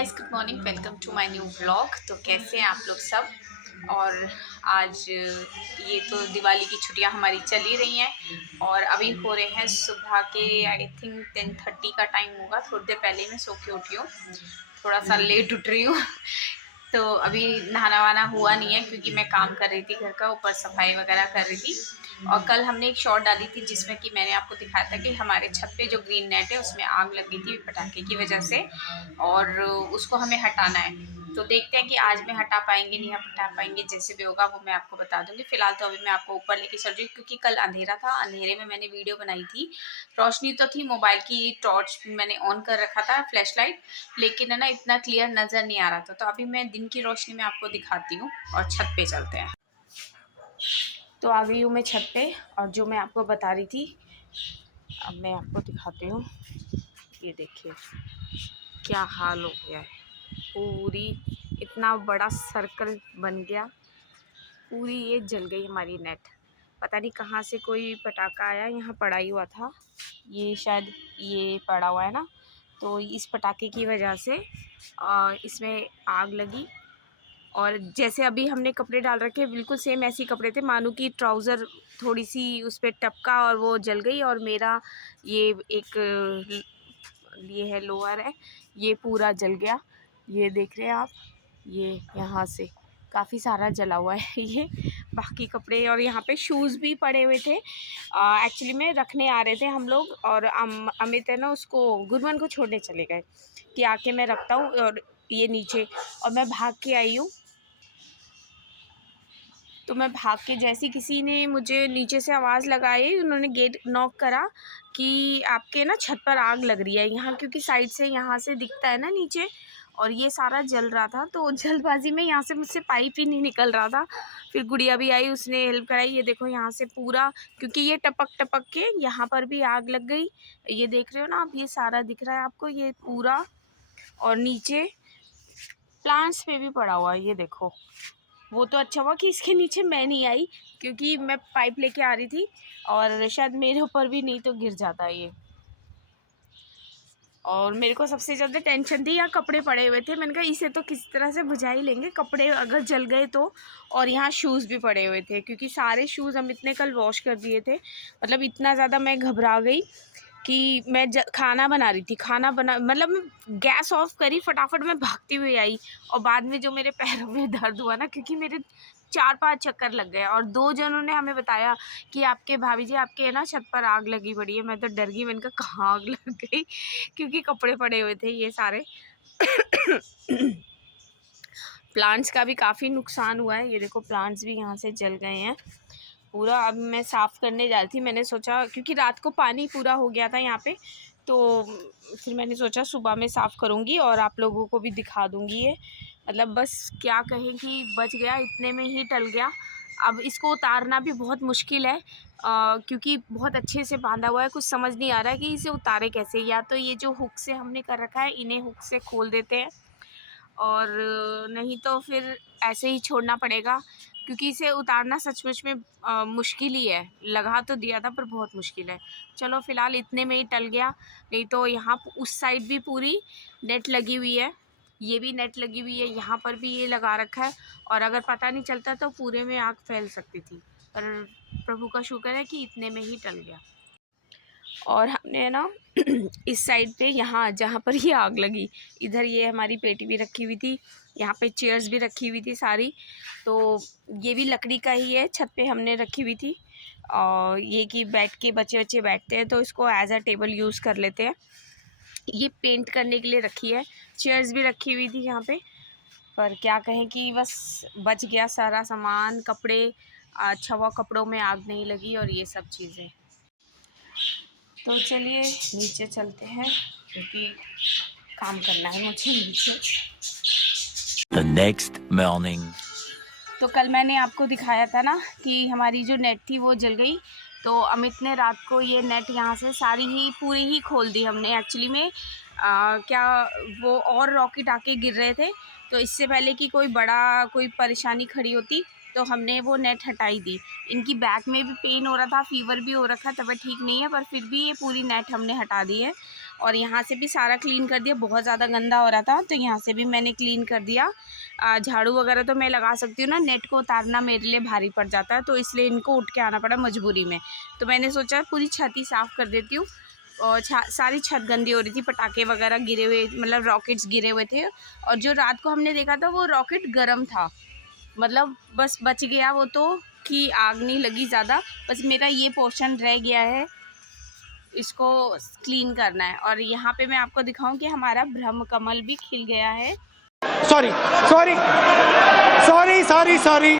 Guys, good morning. Welcome to my new blog. तो कैसे हैं आप लोग सब। और आज ये तो दिवाली की छुट्टियां हमारी चल ही रही हैं और अभी हो रहे हैं सुबह के आई थिंक 10:30 का टाइम होगा। थोड़ी देर पहले मैं सो के उठी हूँ, थोड़ा सा लेट उठ रही हूँ तो अभी नहाना वाना हुआ नहीं है क्योंकि मैं काम कर रही थी, घर का ऊपर सफाई वगैरह कर रही थी। और कल हमने एक शॉट डाली थी जिसमें कि मैंने आपको दिखाया था कि हमारे छत पे जो ग्रीन नेट है उसमें आग लग गई थी पटाखे की वजह से और उसको हमें हटाना है। तो देखते हैं कि आज मैं हटा पाएंगे नहीं हटा पाएंगे, जैसे भी होगा वो मैं आपको बता दूंगी। फिलहाल तो अभी मैं आपको ऊपर लेके चल रही हूँ क्योंकि कल अंधेरा था, अंधेरे में मैंने वीडियो बनाई थी। रोशनी तो थी, मोबाइल की टॉर्च मैंने ऑन कर रखा था, फ्लैश लाइट, लेकिन है ना इतना क्लियर नज़र नहीं आ रहा था। तो अभी मैं दिन की रोशनी में आपको दिखाती हूँ और छत पे चलते हैं। तो आ गई हूँ मैं छत पे और जो मैं आपको बता रही थी अब मैं आपको दिखाती हूँ। ये देखिए क्या हाल हो गया है, पूरी इतना बड़ा सर्कल बन गया, पूरी ये जल गई हमारी नेट। पता नहीं कहाँ से कोई पटाखा आया, यहाँ पड़ा ही हुआ था, ये शायद ये पड़ा हुआ है ना, तो इस पटाखे की वजह से इसमें आग लगी। और जैसे अभी हमने कपड़े डाल रखे बिल्कुल सेम ऐसे कपड़े थे, मानो कि ट्राउज़र थोड़ी सी उस पर टपका और वो जल गई। और मेरा ये एक ये है लोअर है, ये पूरा जल गया। ये देख रहे हैं आप, ये यहाँ से काफ़ी सारा जला हुआ है ये बाकी कपड़े। और यहाँ पे शूज़ भी पड़े हुए थे, एक्चुअली में रखने आ रहे थे हम लोग। और अमित है ना उसको गुरमन को छोड़ने चले गए कि आके मैं रखता हूँ, और ये नीचे। और मैं भाग के आई हूँ, तो मैं भाग के जैसे किसी ने मुझे नीचे से आवाज़ लगाई, उन्होंने गेट नॉक करा कि आपके ना छत पर आग लग रही है यहाँ, क्योंकि साइड से यहाँ से दिखता है ना नीचे, और ये सारा जल रहा था। तो जल्दबाजी में यहाँ से मुझसे पाइप ही नहीं निकल रहा था। फिर गुड़िया भी आई, उसने हेल्प कराई। ये देखो यहाँ से पूरा, क्योंकि ये टपक टपक के यहाँ पर भी आग लग गई। ये देख रहे हो ना आप, ये सारा दिख रहा है आपको, ये पूरा। और नीचे प्लांट्स पे भी पड़ा हुआ है, ये देखो। वो तो अच्छा हुआ कि इसके नीचे मैं नहीं आई, क्योंकि मैं पाइप लेके आ रही थी और शायद मेरे ऊपर भी नहीं तो गिर जाता ये। और मेरे को सबसे ज़्यादा टेंशन थी, यहाँ कपड़े पड़े हुए थे। मैंने कहा इसे तो किसी तरह से बुझा ही लेंगे, कपड़े अगर जल गए तो। और यहाँ शूज़ भी पड़े हुए थे, क्योंकि सारे शूज़ हम इतने कल वॉश कर दिए थे। मतलब इतना ज़्यादा मैं घबरा गई कि मैं खाना बना रही थी, खाना बना मतलब गैस ऑफ करी, फटाफट मैं भागती हुई आई। और बाद में जो मेरे पैरों में दर्द हुआ ना, क्योंकि मेरे 4-5 चक्कर लग गए। और 2 जनों ने हमें बताया कि आपके भाभी जी आपके है ना छत पर आग लगी पड़ी है। मैं तो डर गई, मैंने कहा कहाँ आग लग गई, क्योंकि कपड़े पड़े हुए थे ये सारे प्लांट्स का भी काफ़ी नुकसान हुआ है, ये देखो प्लांट्स भी यहाँ से जल गए हैं पूरा। अब मैं साफ़ करने जा रही थी, मैंने सोचा क्योंकि रात को पानी पूरा हो गया था यहाँ पे, तो फिर मैंने सोचा सुबह में साफ़ करूँगी और आप लोगों को भी दिखा दूँगी। ये मतलब बस क्या कहें कि बच गया, इतने में ही टल गया। अब इसको उतारना भी बहुत मुश्किल है, क्योंकि बहुत अच्छे से बांधा हुआ है। कुछ समझ नहीं आ रहा है कि इसे उतारे कैसे। या तो ये जो हुक से हमने कर रखा है, इन्हें हुक से खोल देते हैं, और नहीं तो फिर ऐसे ही छोड़ना पड़ेगा, क्योंकि इसे उतारना सचमुच में मुश्किल ही है। लगा तो दिया था पर बहुत मुश्किल है। चलो फ़िलहाल इतने में ही टल गया, नहीं तो यहाँ उस साइड भी पूरी नेट लगी हुई है, ये भी नेट लगी हुई है, यहाँ पर भी ये लगा रखा है। और अगर पता नहीं चलता तो पूरे में आग फैल सकती थी, पर प्रभु का शुक्र है कि इतने में ही टल गया। और हमने ना इस साइड पे, यहाँ जहाँ पर ये आग लगी, इधर ये हमारी पेटी भी रखी हुई थी, यहाँ पे चेयर्स भी रखी हुई थी सारी। तो ये भी लकड़ी का ही है, छत पे हमने रखी हुई थी। और ये कि बैठ के बच्चे बैठते हैं तो इसको एज अ टेबल यूज़ कर लेते हैं। ये पेंट करने के लिए रखी है, चेयर्स भी रखी हुई थी यहाँ पे। पर क्या कहें कि बस बच गया सारा सामान, कपड़े। अच्छा हुआ कपड़ों में आग नहीं लगी और ये सब चीज़ें। तो चलिए नीचे चलते हैं, क्योंकि काम करना है मुझे नीचे। The next morning. तो कल मैंने आपको दिखाया था ना कि हमारी जो नेट थी वो जल गई। तो अमित ने रात को ये नेट यहाँ से सारी ही पूरी ही खोल दी हमने। एक्चुअली में क्या वो और रॉकेट आके गिर रहे थे, तो इससे पहले कि कोई परेशानी खड़ी होती तो हमने वो नेट हटाई दी। इनकी बैक में भी पेन हो रहा था, फीवर भी हो रखा, तबीयत ठीक नहीं है, पर फिर भी ये पूरी नेट हमने हटा दी है। और यहाँ से भी सारा क्लीन कर दिया, बहुत ज़्यादा गंदा हो रहा था तो यहाँ से भी मैंने क्लीन कर दिया। झाड़ू वगैरह तो मैं लगा सकती हूँ ना, नेट को उतारना मेरे लिए भारी पड़ जाता है, तो इसलिए इनको उठ के आना पड़ा मजबूरी में। तो मैंने सोचा पूरी छत ही साफ़ कर देती हूँ। और सारी छत गंदी हो रही थी, पटाखे वगैरह गिरे हुए, मतलब रॉकेट्स गिरे हुए थे। और जो रात को हमने देखा था वो रॉकेट गर्म था, मतलब बस बच गया वो, तो कि आग नहीं लगी ज़्यादा। बस मेरा ये पोर्शन रह गया है, इसको क्लीन करना है। और यहाँ पे मैं आपको दिखाऊं कि हमारा ब्रह्म कमल भी खिल गया है। Sorry sorry sorry sorry sorry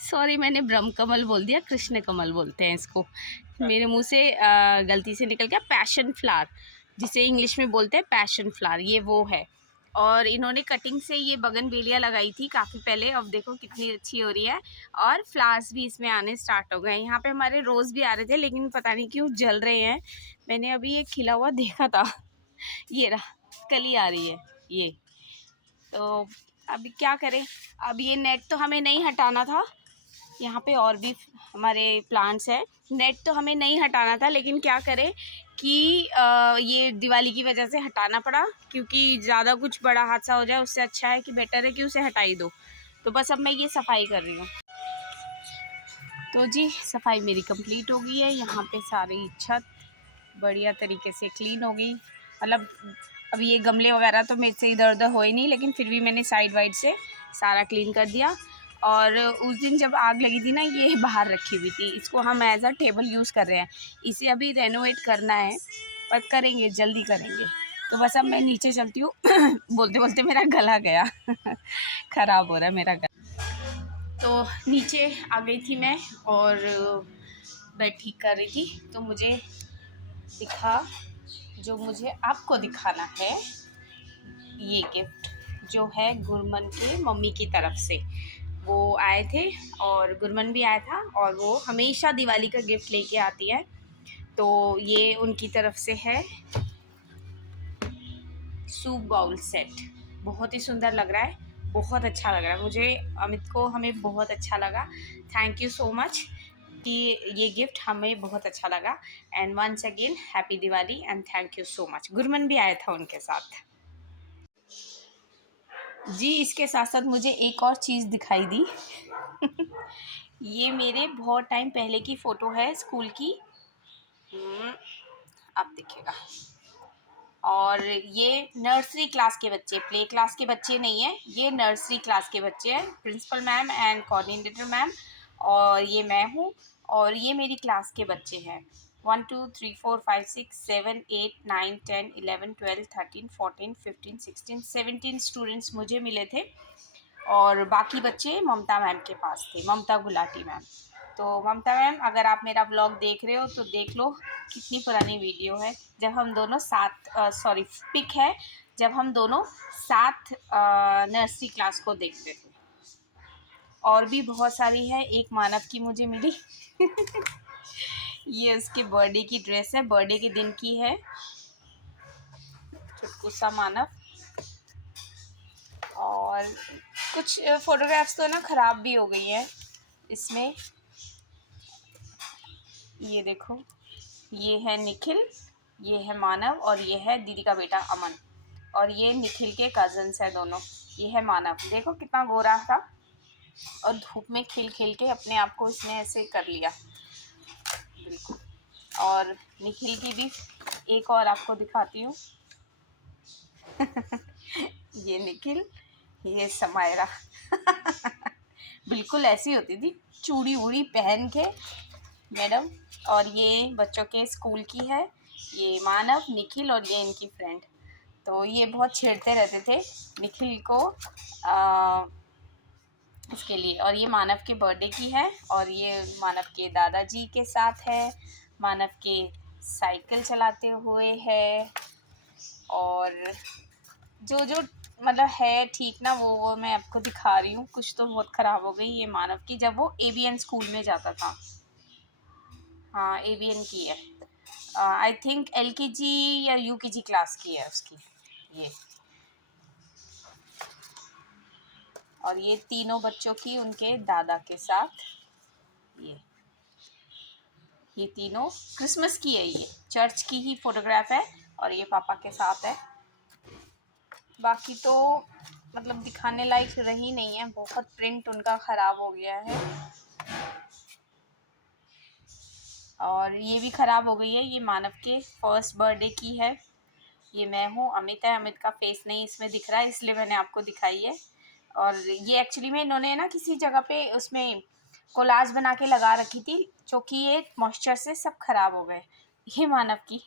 sorry, मैंने ब्रह्म कमल बोल दिया, कृष्ण कमल बोलते हैं इसको। मेरे मुंह से गलती से निकल गया। पैशन फ्लावर, जिसे इंग्लिश में बोलते हैं पैशन फ्लावर, ये वो है। और इन्होंने कटिंग से ये बगनवेलिया लगाई थी काफ़ी पहले, अब देखो कितनी अच्छी हो रही है। और फ्लावर्स भी इसमें आने स्टार्ट हो गए। यहाँ पे हमारे रोज़ भी आ रहे थे, लेकिन पता नहीं क्यों जल रहे हैं। मैंने अभी ये खिला हुआ देखा था, ये रहा, कली आ रही है ये। तो अभी क्या करें, अब ये नेट तो हमें नहीं हटाना था। यहाँ पे और भी हमारे प्लांट्स हैं, नेट तो हमें नहीं हटाना था, लेकिन क्या करें कि ये दिवाली की वजह से हटाना पड़ा, क्योंकि ज़्यादा कुछ बड़ा हादसा हो जाए उससे अच्छा है कि बेटर है कि उसे हटा ही दो। तो बस अब मैं ये सफाई कर रही हूँ। तो जी सफाई मेरी कंप्लीट हो गई है। यहाँ पे सारी छत बढ़िया तरीके से क्लीन हो गई। मतलब अब ये गमले वगैरह तो मेरे से इधर उधर हो ही नहीं, लेकिन फिर भी मैंने साइड वाइड से सारा क्लीन कर दिया। और उस दिन जब आग लगी थी ना, ये बाहर रखी हुई थी, इसको हम एज अ टेबल यूज़ कर रहे हैं। इसे अभी रेनोवेट करना है, पर करेंगे, जल्दी करेंगे। तो बस अब मैं नीचे चलती हूँ। बोलते बोलते मेरा गला गया। ख़राब हो रहा है मेरा गला। तो नीचे आ गई थी मैं, और बेड ठीक कर रही थी, तो मुझे दिखा, जो मुझे आपको दिखाना है, ये गिफ्ट जो है गुरमन के मम्मी की तरफ से। वो आए थे और गुरमन भी आया था, और वो हमेशा दिवाली का गिफ्ट लेके आती है। तो ये उनकी तरफ से है, सूप बाउल सेट। बहुत ही सुंदर लग रहा है, बहुत अच्छा लग रहा है मुझे, अमित को, हमें बहुत अच्छा लगा। थैंक यू सो मच कि ये गिफ्ट हमें बहुत अच्छा लगा। And once again happy Diwali and thank you so much. Gurman भी आया था उनके साथ। जी इसके साथ साथ मुझे एक और चीज़ दिखाई दी। ये मेरे बहुत टाइम पहले की फ़ोटो है स्कूल की। आप देखिएगा। और ये नर्सरी क्लास के बच्चे, प्ले क्लास के बच्चे नहीं हैं, ये नर्सरी क्लास के बच्चे हैं। Principal ma'am and coordinator ma'am, और ये मैं हूँ, और ये मेरी क्लास के बच्चे हैं। 1 2 3 4 5 6 7 8 9 10 11 12 13 14 15 16 17 स्टूडेंट्स मुझे मिले थे, और बाकी बच्चे ममता मैम के पास थे, ममता गुलाटी मैम। तो ममता मैम, अगर आप मेरा ब्लॉग देख रहे हो तो देख लो, कितनी पुरानी वीडियो है जब हम दोनों साथ, सॉरी पिक है, जब हम दोनों साथ नर्सरी क्लास को देखते थे। और भी बहुत सारी है, एक मानव की मुझे मिली। ये उसके बर्थडे की ड्रेस है, बर्थडे के दिन की है, छुटकू सा मानव। और कुछ फोटोग्राफ्स तो ना ख़राब भी हो गई हैं इसमें। ये देखो, ये है निखिल, ये है मानव, और ये है दीदी का बेटा अमन, और ये निखिल के कज़न्स हैं दोनों। ये है मानव, देखो कितना गोरा था, और धूप में खिल खिल के अपने आप को इसने ऐसे कर लिया बिल्कुल। और निखिल की भी एक और आपको दिखाती हूँ। ये निखिल, ये समायरा। बिल्कुल ऐसी होती थी, चूड़ी वूड़ी पहन के मैडम। और ये बच्चों के स्कूल की है, ये मानव, निखिल, और ये इनकी फ्रेंड। तो ये बहुत छेड़ते रहते थे निखिल को इसके लिए। और ये मानव के बर्थडे की है, और ये मानव के दादाजी के साथ है, मानव के साइकिल चलाते हुए है। और जो जो मतलब है ठीक ना, वो मैं आपको दिखा रही हूँ। कुछ तो बहुत ख़राब हो गई। ये मानव की, जब वो ABN स्कूल में जाता था, हाँ ABN की है, आई थिंक LKG या UKG क्लास की है उसकी ये। और ये तीनों बच्चों की उनके दादा के साथ ये। ये तीनों क्रिसमस की है, ये चर्च की ही फोटोग्राफ है और ये पापा के साथ है। बाकी तो मतलब दिखाने लायक रही नहीं है, बहुत प्रिंट उनका ख़राब हो गया है और ये भी ख़राब हो गई है। ये मानव के फर्स्ट बर्थडे की है। ये मैं हूँ, अमित है। अमित का फेस नहीं इसमें दिख रहा है इसलिए मैंने आपको दिखाई है। और ये एक्चुअली में इन्होंने ना किसी जगह पे उसमें कोलाज बना के लगा रखी थी, जो कि ये मॉइस्चर से सब खराब हो गए। ये मानव की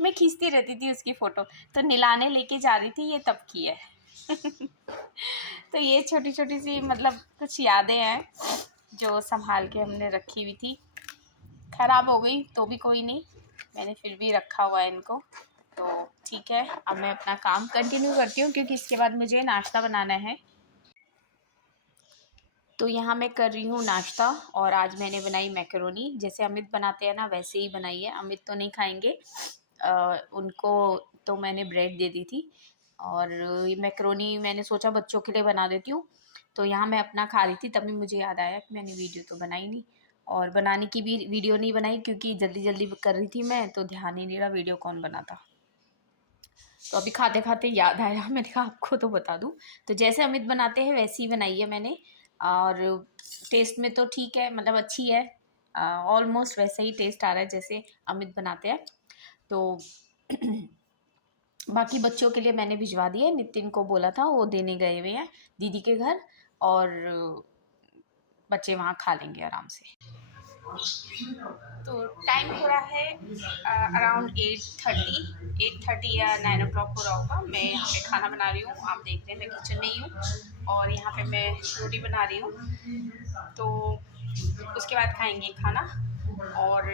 मैं खींचती रहती थी उसकी फ़ोटो, तो निलाने लेके जा रही थी, ये तब की है। तो ये छोटी छोटी सी मतलब कुछ यादें हैं जो संभाल के हमने रखी हुई थी। ख़राब हो गई तो भी कोई नहीं, मैंने फिर भी रखा हुआ है इनको। तो ठीक है, अब मैं अपना काम कंटिन्यू करती हूँ क्योंकि इसके बाद मुझे नाश्ता बनाना है। तो यहाँ मैं कर रही हूँ नाश्ता और आज मैंने बनाई मैकरोनी। जैसे अमित बनाते हैं ना वैसे ही बनाई है। अमित तो नहीं खाएंगे, उनको तो मैंने ब्रेड दे दी थी और ये मैकरोनी मैंने सोचा बच्चों के लिए बना देती हूँ। तो यहाँ मैं अपना खा रही थी, तभी मुझे याद आया कि मैंने वीडियो तो बनाई नहीं और बनाने की भी वीडियो नहीं बनाई क्योंकि जल्दी जल्दी कर रही थी मैं, तो ध्यान ही नहीं रहा वीडियो कौन बनाता। तो अभी खाते खाते याद आया, मैंने कहा आपको तो बता दूं। तो जैसे अमित बनाते हैं वैसे ही बनाई है मैंने और टेस्ट में तो ठीक है, मतलब अच्छी है, ऑलमोस्ट वैसा ही टेस्ट आ रहा है जैसे अमित बनाते हैं। तो बाकी बच्चों के लिए मैंने भिजवा दिए, नितिन को बोला था, वो देने गए हुए हैं दीदी के घर और बच्चे वहाँ खा लेंगे आराम से। तो टाइम हो रहा है अराउंड 8:30 या 9 o'clock हो रहा होगा। मैं यहाँ पे खाना बना रही हूँ, आप देख रहे हैं मैं किचन में ही हूँ और यहाँ पे मैं रोटी बना रही हूँ। तो उसके बाद खाएंगे खाना। और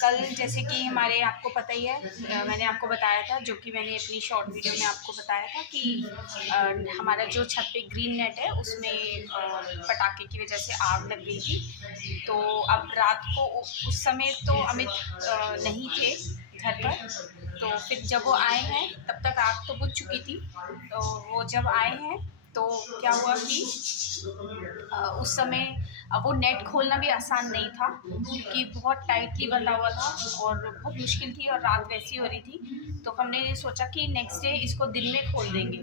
कल जैसे कि हमारे आपको पता ही है, मैंने आपको बताया था, जो कि मैंने अपनी शॉर्ट वीडियो में आपको बताया था कि हमारा जो छत पे ग्रीन नेट है उसमें पटाखे की वजह से आग लग गई थी। तो अब रात को उस समय तो अमित नहीं थे घर पर, तो फिर जब वो आए हैं तब तक आग तो बुझ चुकी थी। तो वो जब आए हैं तो क्या हुआ कि उस समय वो नेट खोलना भी आसान नहीं था क्योंकि बहुत टाइटली बंधा हुआ था और बहुत मुश्किल थी और रात वैसी हो रही थी। तो हमने ये सोचा कि नेक्स्ट डे इसको दिन में खोल देंगे,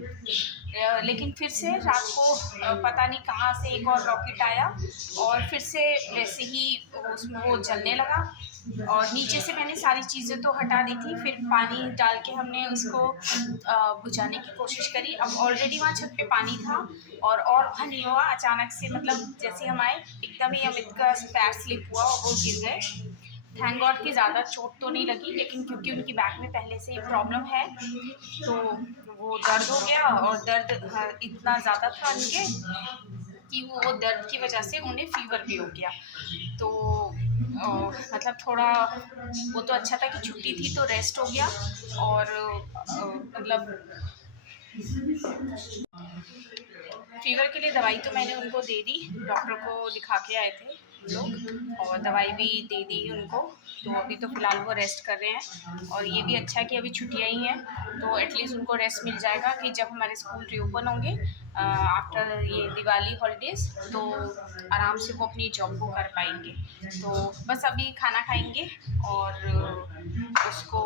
लेकिन फिर से रात को पता नहीं कहाँ से एक और रॉकेट आया और फिर से वैसे ही उसमें वो जलने लगा। और नीचे से मैंने सारी चीज़ें तो हटा दी थी, फिर पानी डाल के हमने उसको बुझाने की कोशिश करी। अब ऑलरेडी वहाँ छत पे पानी था और वहाँ नहीं हुआ, अचानक से मतलब जैसे हम आए एकदम ही अमित का पैर स्लिप हुआ और वो गिर गए। थैंक गॉड कि ज़्यादा चोट तो नहीं लगी, लेकिन क्योंकि उनकी बैक में पहले से ही प्रॉब्लम है तो वो दर्द हो गया और दर्द इतना ज़्यादा था उनके कि वो दर्द की वजह से उन्हें फीवर भी हो गया। तो मतलब थोड़ा वो तो अच्छा था कि छुट्टी थी तो रेस्ट हो गया और मतलब फीवर के लिए दवाई तो मैंने उनको दे दी, डॉक्टर को दिखा के आए थे लोग और दवाई भी दे दी उनको। तो अभी तो फ़िलहाल वो रेस्ट कर रहे हैं और ये भी अच्छा है कि अभी छुट्टियाँ ही हैं तो एटलीस्ट उनको रेस्ट मिल जाएगा कि जब हमारे स्कूल रीओपन होंगे आफ्टर ये दिवाली हॉलीडेज़ तो आराम से वो अपनी जॉब को कर पाएंगे। तो बस अभी खाना खाएंगे और उसको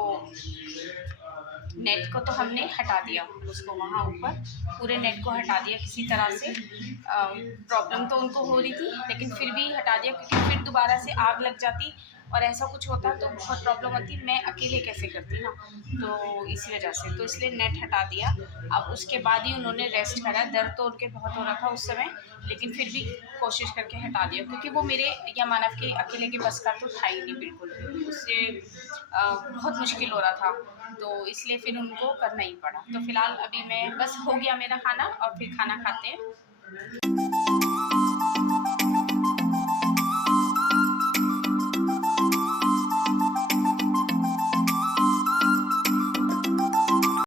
नेट को तो हमने हटा दिया, उसको वहाँ ऊपर पूरे नेट को हटा दिया किसी तरह से। प्रॉब्लम तो उनको हो रही थी लेकिन फिर भी हटा दिया क्योंकि फिर दोबारा से आग लग जाती और ऐसा कुछ होता तो बहुत प्रॉब्लम होती, मैं अकेले कैसे करती ना, तो इसी वजह से तो इसलिए नेट हटा दिया। अब उसके बाद ही उन्होंने रेस्ट करा, दर्द तो उनके बहुत हो रहा था उस समय लेकिन फिर भी कोशिश करके हटा दिया क्योंकि वो मेरे या मानव के अकेले के बस का तो था ही नहीं बिल्कुल भी, उससे बहुत मुश्किल हो रहा था तो इसलिए फिर उनको करना ही पड़ा। तो फिलहाल अभी मैं बस हो गया मेरा खाना और फिर खाना खाते हैं।